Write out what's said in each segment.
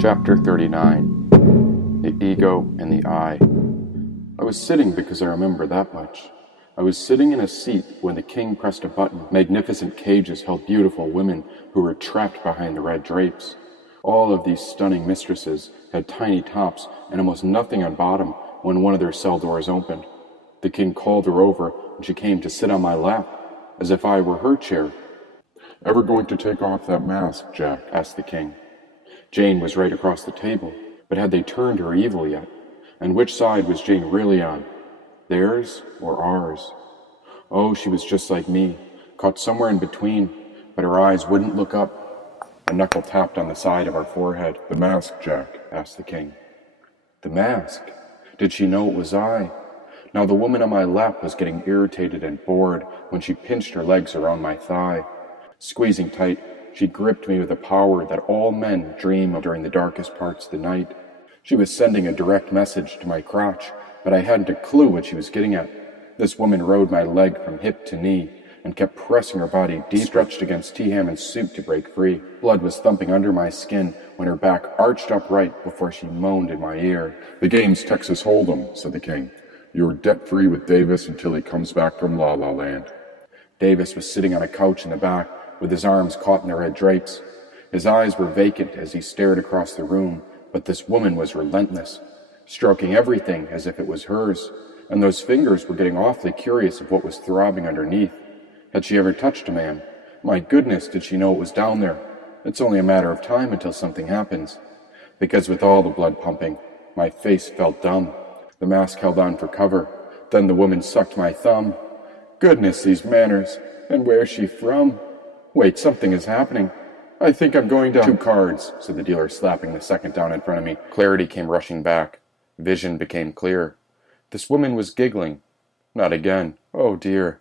Chapter 39. The Ego and the I. I was sitting because I remember that much. I was sitting in a seat when the king pressed a button. Magnificent cages held beautiful women who were trapped behind the red drapes. All of these stunning mistresses had tiny tops and almost nothing on bottom when one of their cell doors opened. The king called her over, and she came to sit on my lap, as if I were her chair. "Ever going to take off that mask, Jack?" asked the king. Jane was right across the table, but had they turned her evil yet? And which side was Jane really on? Theirs or ours? Oh, she was just like me, caught somewhere in between, but her eyes wouldn't look up. A knuckle tapped on the side of our forehead. "The mask, Jack," asked the king. The mask? Did she know it was I? Now the woman on my lap was getting irritated and bored when she pinched her legs around my thigh. Squeezing tight, she gripped me with a power that all men dream of during the darkest parts of the night. She was sending a direct message to my crotch, but I hadn't a clue what she was getting at. This woman rode my leg from hip to knee and kept pressing her body deep, stretched against T. Hammond's suit to break free. Blood was thumping under my skin when her back arched upright before she moaned in my ear. "The game's Texas Hold'em," said the king. "You're debt-free with Davis until he comes back from La La Land." Davis was sitting on a couch in the back, with his arms caught in the red drapes. His eyes were vacant as he stared across the room, but this woman was relentless, stroking everything as if it was hers, and those fingers were getting awfully curious of what was throbbing underneath. Had she ever touched a man? My goodness, did she know it was down there? It's only a matter of time until something happens. Because with all the blood pumping, my face felt dumb. The mask held on for cover. Then the woman sucked my thumb. Goodness, these manners. And where's she from? Wait, something is happening. I think I'm going to... 2 cards, said the dealer, slapping the second down in front of me. Clarity came rushing back. Vision became clear. This woman was giggling. Not again. Oh, dear.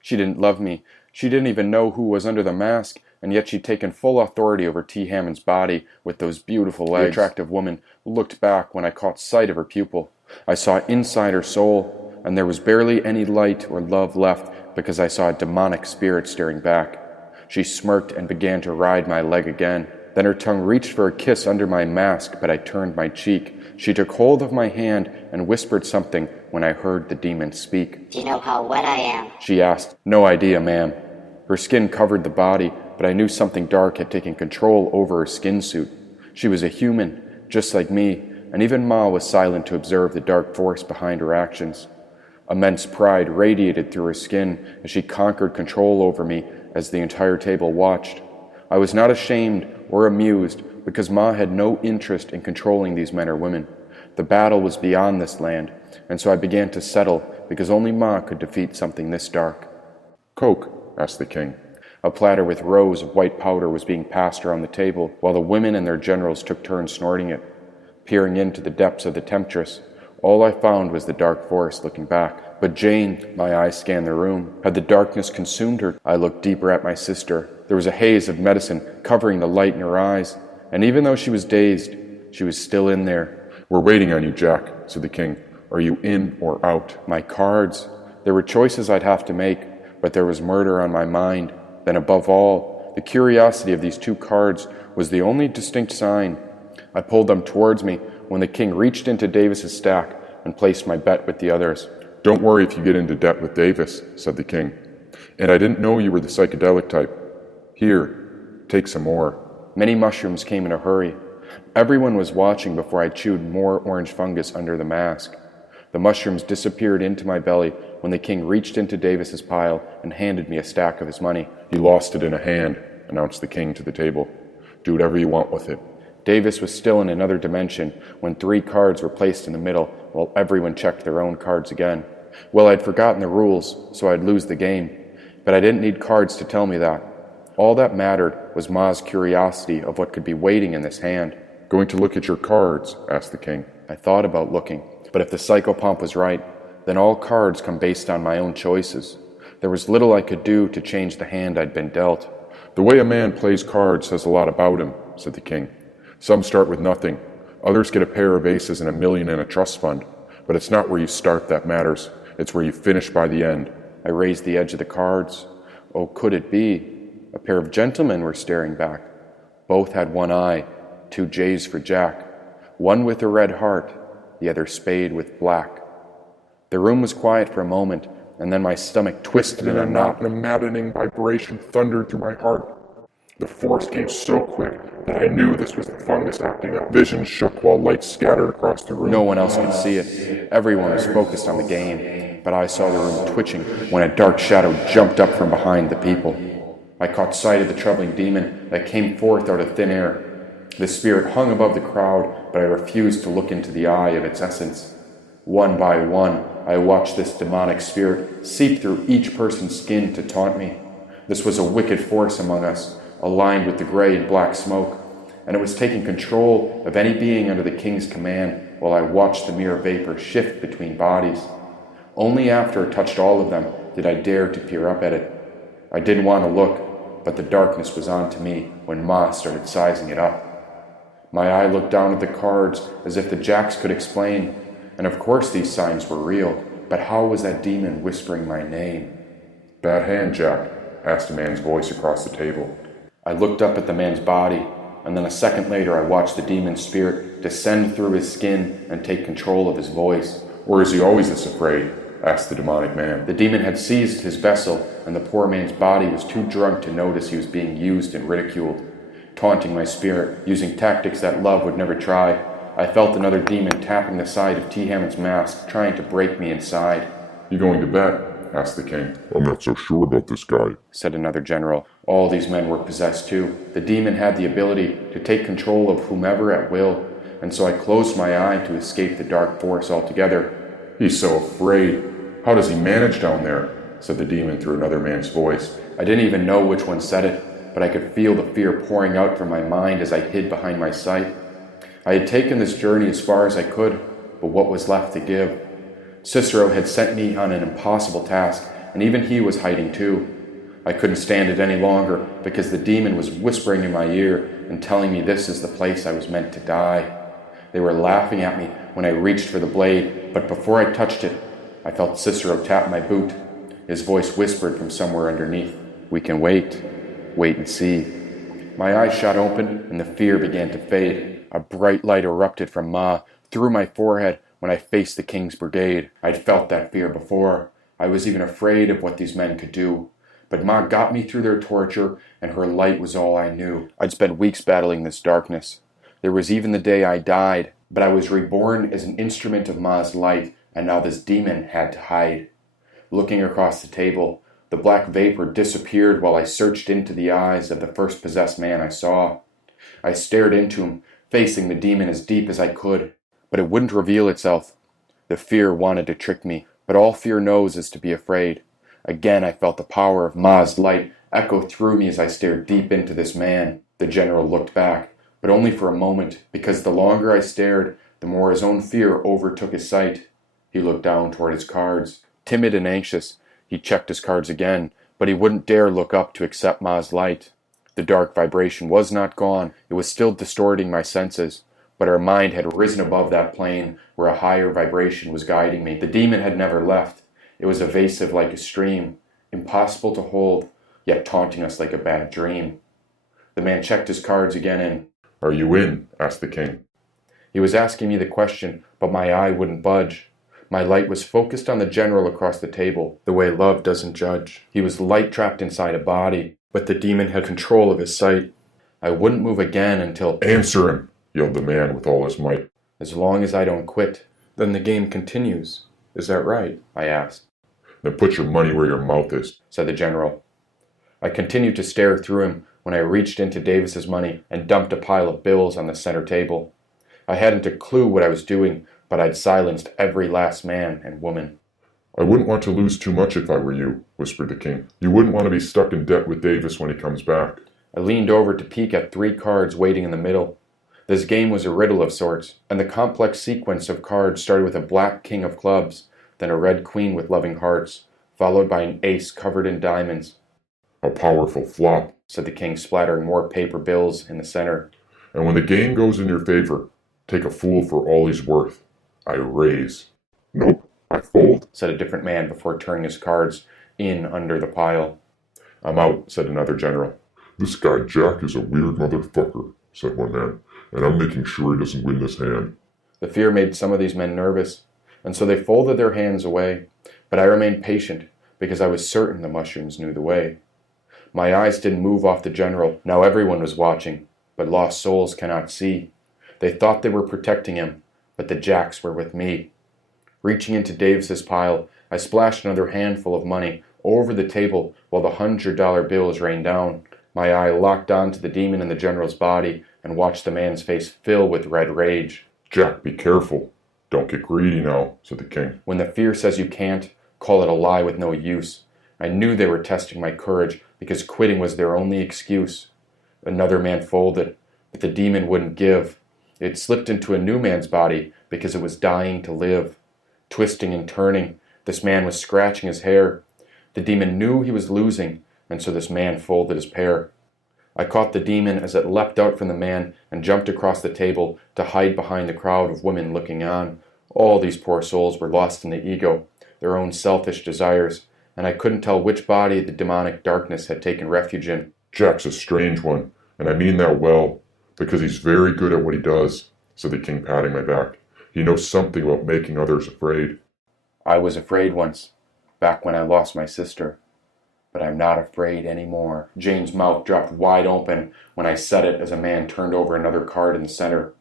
She didn't love me. She didn't even know who was under the mask, and yet she'd taken full authority over T. Hammond's body with those beautiful legs. The attractive woman looked back when I caught sight of her pupil. I saw inside her soul, and there was barely any light or love left because I saw a demonic spirit staring back. She smirked and began to ride my leg again. Then her tongue reached for a kiss under my mask, but I turned my cheek. She took hold of my hand and whispered something when I heard the demon speak. "Do you know how wet I am?" She asked. No idea, ma'am. Her skin covered the body, but I knew something dark had taken control over her skin suit. She was a human, just like me, and even Ma was silent to observe the dark force behind her actions. Immense pride radiated through her skin as she conquered control over me as the entire table watched. I was not ashamed or amused because Ma had no interest in controlling these men or women. The battle was beyond this land, and so I began to settle because only Ma could defeat something this dark. "Coke?" asked the king. A platter with rows of white powder was being passed around the table while the women and their generals took turns snorting it. Peering into the depths of the temptress, all I found was the dark forest looking back. But Jane, my eyes scanned the room. Had the darkness consumed her? I looked deeper at my sister. There was a haze of medicine covering the light in her eyes, and even though she was dazed, she was still in there. "We're waiting on you, Jack," said the king. "Are you in or out?" My cards. There were choices I'd have to make, but there was murder on my mind. Then above all, the curiosity of these 2 cards was the only distinct sign. I pulled them towards me when the king reached into Davis's stack and placed my bet with the others. "Don't worry if you get into debt with Davis," said the king. "And I didn't know you were the psychedelic type. Here, take some more." Many mushrooms came in a hurry. Everyone was watching before I chewed more orange fungus under the mask. The mushrooms disappeared into my belly when the king reached into Davis's pile and handed me a stack of his money. "You lost it in a hand," announced the king to the table. "Do whatever you want with it." Davis was still in another dimension when 3 cards were placed in the middle while everyone checked their own cards again. Well, I'd forgotten the rules, so I'd lose the game. But I didn't need cards to tell me that. All that mattered was Ma's curiosity of what could be waiting in this hand. "Going to look at your cards?" asked the king. I thought about looking, but if the psychopomp was right, then all cards come based on my own choices. There was little I could do to change the hand I'd been dealt. "The way a man plays cards says a lot about him," said the king. "Some start with nothing. Others get a pair of aces and $1 million in a trust fund. But it's not where you start that matters. It's where you finish by the end." I raised the edge of the cards. Oh, could it be? A pair of gentlemen were staring back. Both had one eye. 2 J's for Jack, one with a red heart, the other spade with black. The room was quiet for a moment, and then my stomach twisted in a knot. And a maddening vibration thundered through my heart. The force came so quick that I knew this was the fungus acting up. Vision shook while lights scattered across the room. No one else could see it. Everyone was focused on the game, but I saw the room twitching when a dark shadow jumped up from behind the people. I caught sight of the troubling demon that came forth out of thin air. The spirit hung above the crowd, but I refused to look into the eye of its essence. One by one, I watched this demonic spirit seep through each person's skin to taunt me. This was a wicked force among us, aligned with the gray and black smoke, and it was taking control of any being under the king's command while I watched the mere vapor shift between bodies. Only after it touched all of them did I dare to peer up at it. I didn't want to look, but the darkness was on to me when Ma started sizing it up. My eye looked down at the cards as if the jacks could explain, and of course these signs were real, but how was that demon whispering my name? Bad hand, Jack, asked a man's voice across the table. I looked up at the man's body, and then a second later I watched the demon spirit descend through his skin and take control of his voice. Or is he always this afraid? Asked the demonic man. The demon had seized his vessel, and the poor man's body was too drunk to notice he was being used and ridiculed. Taunting my spirit, using tactics that love would never try, I felt another demon tapping the side of T. Hammond's mask, trying to break me inside. You going to bet? Asked the king. I'm not so sure about this guy, said another general. All these men were possessed too. The demon had the ability to take control of whomever at will, and so I closed my eye to escape the dark force altogether. He's so afraid. How does he manage down there? Said the demon through another man's voice. I didn't even know which one said it, but I could feel the fear pouring out from my mind as I hid behind my sight. I had taken this journey as far as I could, but what was left to give? Cicero had sent me on an impossible task, and even he was hiding too. I couldn't stand it any longer because the demon was whispering in my ear and telling me this is the place I was meant to die. They were laughing at me when I reached for the blade, but before I touched it, I felt Cicero tap my boot. His voice whispered from somewhere underneath, "We can wait and see." My eyes shot open and the fear began to fade. A bright light erupted from Ma through my forehead when I faced the king's brigade. I'd felt that fear before. I was even afraid of what these men could do. But Ma got me through their torture, and her light was all I knew. I'd spent weeks battling this darkness. There was even the day I died, but I was reborn as an instrument of Ma's light, and now this demon had to hide. Looking across the table, the black vapor disappeared while I searched into the eyes of the first possessed man I saw. I stared into him, facing the demon as deep as I could, but it wouldn't reveal itself. The fear wanted to trick me, but all fear knows is to be afraid. Again I felt the power of Ma's light echo through me as I stared deep into this man. The general looked back, but only for a moment, because the longer I stared, the more his own fear overtook his sight. He looked down toward his cards. Timid and anxious, he checked his cards again, but he wouldn't dare look up to accept Ma's light. The dark vibration was not gone. It was still distorting my senses, but our mind had risen above that plane where a higher vibration was guiding me. The demon had never left. It was evasive like a stream, impossible to hold, yet taunting us like a bad dream. The man checked his cards again and, "Are you in?" asked the king. He was asking me the question, but my eye wouldn't budge. My light was focused on the general across the table, the way love doesn't judge. He was light trapped inside a body, but the demon had control of his sight. I wouldn't move again until... "Answer him!" yelled the man with all his might. "As long as I don't quit, then the game continues. Is that right?" I asked. "Then put your money where your mouth is," said the general. I continued to stare through him when I reached into Davis's money and dumped a pile of bills on the center table. I hadn't a clue what I was doing, but I'd silenced every last man and woman. "I wouldn't want to lose too much if I were you," whispered the king. "You wouldn't want to be stuck in debt with Davis when he comes back." I leaned over to peek at 3 cards waiting in the middle. This game was a riddle of sorts, and the complex sequence of cards started with a black king of clubs, then a red queen with loving hearts, followed by an ace covered in diamonds. "A powerful flop," said the king, splattering more paper bills in the center. "And when the game goes in your favor, take a fool for all he's worth. I raise." "Nope, I fold," said a different man before turning his cards in under the pile. "I'm out," said another general. "This guy Jack is a weird motherfucker," said one man. and I'm making sure he doesn't win this hand. The fear made some of these men nervous, and so they folded their hands away, but I remained patient because I was certain the mushrooms knew the way. My eyes didn't move off the general. Now everyone was watching, but lost souls cannot see. They thought they were protecting him, but the jacks were with me. Reaching into Davis's pile, I splashed another handful of money over the table while the $100 bills rained down. My eye locked onto the demon in the general's body and watched the man's face fill with red rage. Jack, be careful. Don't get greedy now, said the king. When the fear says you can't, call it a lie with no use. I knew they were testing my courage because quitting was their only excuse. Another man folded, but the demon wouldn't give. It slipped into a new man's body because it was dying to live. Twisting and turning, this man was scratching his hair. The demon knew he was losing, and so this man folded his pair. I caught the demon as it leapt out from the man and jumped across the table to hide behind the crowd of women looking on. All these poor souls were lost in the ego, their own selfish desires, and I couldn't tell which body the demonic darkness had taken refuge in. Jack's a strange one, and I mean that well, because he's very good at what he does, said the king, patting my back. He knows something about making others afraid. I was afraid once, back when I lost my sister. But I'm not afraid anymore. Jane's mouth dropped wide open when I said it as a man turned over another card in the center.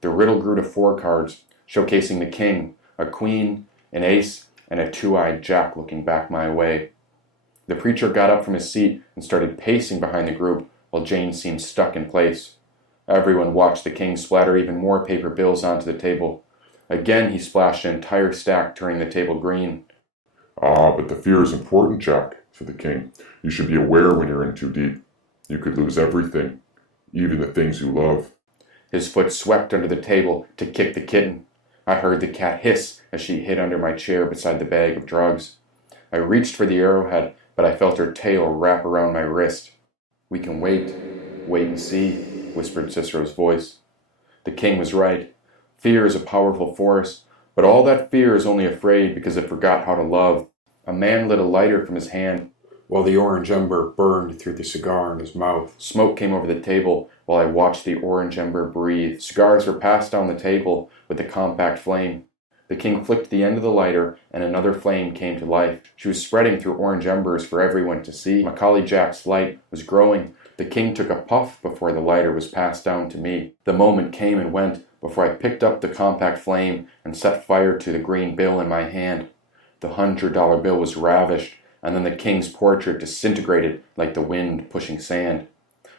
The riddle grew to 4 cards, showcasing the king, a queen, an ace, and a 2-eyed jack looking back my way. The preacher got up from his seat and started pacing behind the group while Jane seemed stuck in place. Everyone watched the king splatter even more paper bills onto the table. Again he splashed an entire stack, turning the table green. Ah, but the fear is important, Jack, said the king. You should be aware when you're in too deep. You could lose everything, even the things you love. His foot swept under the table to kick the kitten. I heard the cat hiss as she hid under my chair beside the bag of drugs. I reached for the arrowhead, but I felt her tail wrap around my wrist. We can wait and see, whispered Cicero's voice. The king was right. Fear is a powerful force, but all that fear is only afraid because it forgot how to love. A man lit a lighter from his hand, while the orange ember burned through the cigar in his mouth. Smoke came over the table while I watched the orange ember breathe. Cigars were passed down the table with the compact flame. The king flicked the end of the lighter, and another flame came to life. She was spreading through orange embers for everyone to see. Macaulay Jack's light was growing. The king took a puff before the lighter was passed down to me. The moment came and went before I picked up the compact flame and set fire to the green bill in my hand. The $100 bill was ravished, and then the king's portrait disintegrated like the wind pushing sand.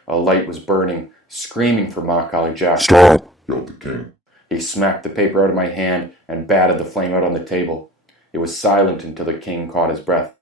A light was burning, screaming for Macaulay Jack. Stop, yelled the king. He smacked the paper out of my hand and batted the flame out on the table. It was silent until the king caught his breath.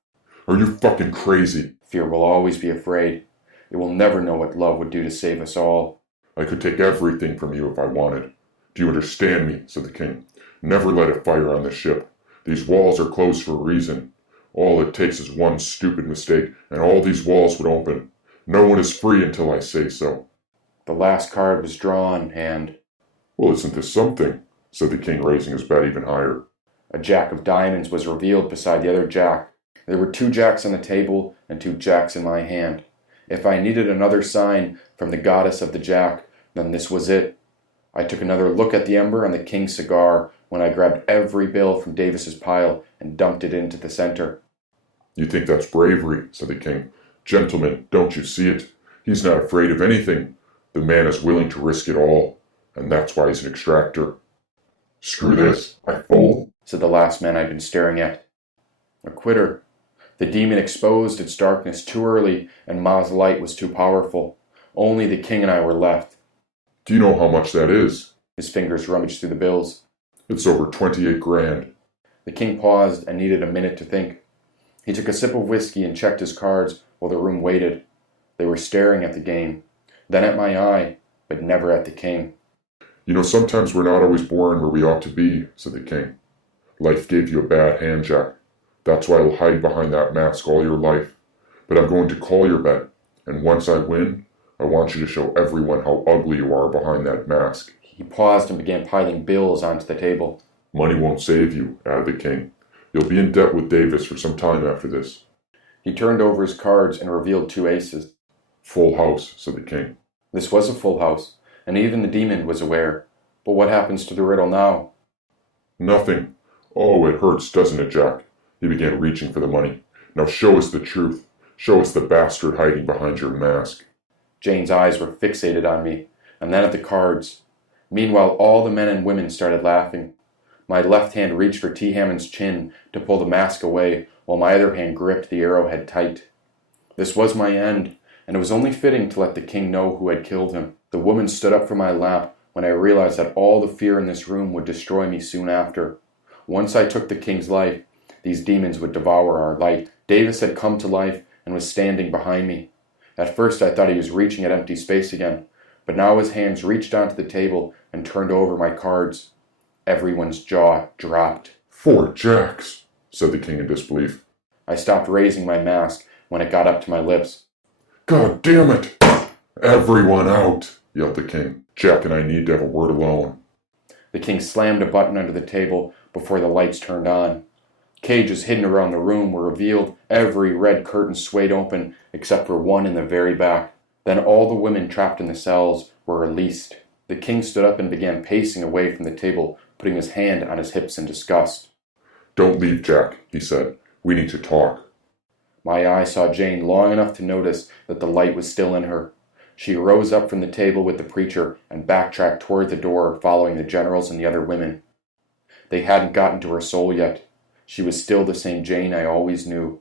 Are you fucking crazy? Fear will always be afraid. It will never know what love would do to save us all. I could take everything from you if I wanted. Do you understand me? Said the king. Never light a fire on this ship. These walls are closed for a reason. All it takes is one stupid mistake, and all these walls would open. No one is free until I say so. The last card was drawn, and... Well, isn't this something? Said the king, raising his bet even higher. A jack of diamonds was revealed beside the other jack. There were 2 jacks on the table and 2 jacks in my hand. If I needed another sign from the goddess of the jack, then this was it. I took another look at the ember on the king's cigar when I grabbed every bill from Davis's pile and dumped it into the center. You think that's bravery, said the king. Gentlemen, don't you see it? He's not afraid of anything. The man is willing to risk it all, and that's why he's an extractor. Screw this, I fold, said the last man I'd been staring at. A quitter. The demon exposed its darkness too early, and Ma's light was too powerful. Only the king and I were left. Do you know how much that is? His fingers rummaged through the bills. It's over 28 grand. The king paused and needed a minute to think. He took a sip of whiskey and checked his cards while the room waited. They were staring at the game, then at my eye, but never at the king. You know, sometimes we're not always born where we ought to be, said the king. Life gave you a bad hand, Jack. That's why I'll hide behind that mask all your life. But I'm going to call your bet, and once I win, I want you to show everyone how ugly you are behind that mask. He paused and began piling bills onto the table. Money won't save you, added the king. You'll be in debt with Davis for some time after this. He turned over his cards and revealed 2 aces. Full house, said the king. This was a full house. and even the demon was aware. But what happens to the riddle now? Nothing. Oh, it hurts, doesn't it, Jack? He began reaching for the money. Now show us the truth. Show us the bastard hiding behind your mask. Jane's eyes were fixated on me, and then at the cards. Meanwhile, all the men and women started laughing. My left hand reached for T. Hammond's chin to pull the mask away, while my other hand gripped the arrowhead tight. This was my end, and it was only fitting to let the king know who had killed him. The woman stood up from my lap when I realized that all the fear in this room would destroy me soon after. Once I took the king's life, these demons would devour our light. Davis had come to life and was standing behind me. At first I thought he was reaching at empty space again, but now his hands reached onto the table and turned over my cards. Everyone's jaw dropped. 4 jacks, said the king in disbelief. I stopped raising my mask when it got up to my lips. God damn it! Everyone out, yelled the king. Jack and I need to have a word alone. The king slammed a button under the table before the lights turned on. Cages hidden around the room were revealed. Every red curtain swayed open except for one in the very back. Then all the women trapped in the cells were released. The king stood up and began pacing away from the table, putting his hand on his hips in disgust. Don't leave, Jack, he said. We need to talk. My eye saw Jane long enough to notice that the light was still in her. She rose up from the table with the preacher and backtracked toward the door, following the generals and the other women. They hadn't gotten to her soul yet. She was still the same Jane I always knew.